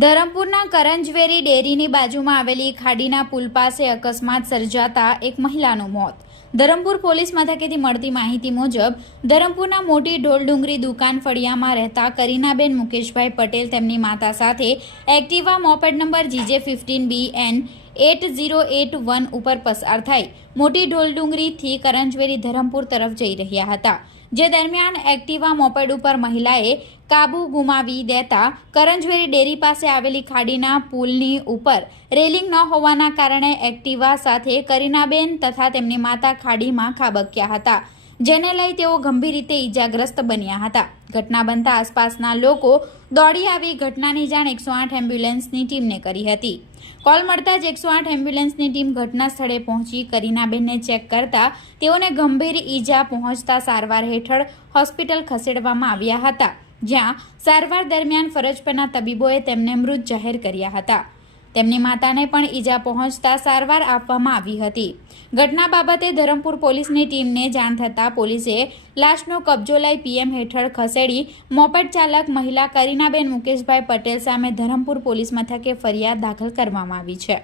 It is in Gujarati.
ધરમપુરના કરંજવેરી ડેરીની બાજુમાં આવેલી ખાડીના પુલ પાસે અકસ્માત સર્જાતા એક મહિલાનું મોત. ધરમપુર પોલીસ મથકેથી મળતી માહિતી મુજબ, ધરમપુરના મોટી ઢોલડુંગરી દુકાન ફળિયામાં રહેતા કરીનાબેન મુકેશભાઈ પટેલ તેમની માતા સાથે Activa moped number GJ fifteen B N eight zero eight one ઉપર પસાર થઈ મોટી ઢોલડુંગરીથી કરંજવેરી ધરમપુર તરફ જઈ રહ્યા હતા, જે દરમિયાન એક્ટિવા મોપેડ ઉપર મહિલાએ કાબુ ગુમાવી દેતા કરંજવેરી ડેરી પાસે આવેલી ખાડીના પુલની ઉપર રેલિંગ ન હોવાના કારણે એક્ટિવા સાથે કરીનાબેન તથા તેમની માતા ખાડીમાં ખાબક્યા હતા, જેને લઈ તેઓ ગંભીર રીતે ઈજાગ્રસ્ત બન્યા હતા. ઘટના બનતા આસપાસના લોકો દોડી આવી ઘટનાની જાણ એકસો આઠ એમ્બ્યુલન્સની ટીમને કરી હતી. કોલ મળતા જ એકસો આઠ એમ્બ્યુલન્સની ટીમ ઘટના સ્થળે પહોંચી કરીનાબેનને ચેક કરતા તેઓને ગંભીર ઈજા પહોંચતા સારવાર હેઠળ હોસ્પિટલ ખસેડવામાં આવ્યા હતા, જ્યાં સારવાર દરમિયાન ફરજ પરના તબીબોએ તેમને મૃત જાહેર કર્યા હતા. તેમની માતાને પણ ઈજા પહોંચતા સારવાર આપવામાં આવી હતી. ઘટના બાબતે ધરમપુર પોલીસની ટીમને જાણ થતાં પોલીસે લાશનો કબજો લઈ પીએમ હેઠળ ખસેડી મોપેડ ચાલક મહિલા કરીનાબેન મુકેશભાઈ પટેલ સામે ધરમપુર પોલીસ મથકે ફરિયાદ દાખલ કરવામાં આવી છે.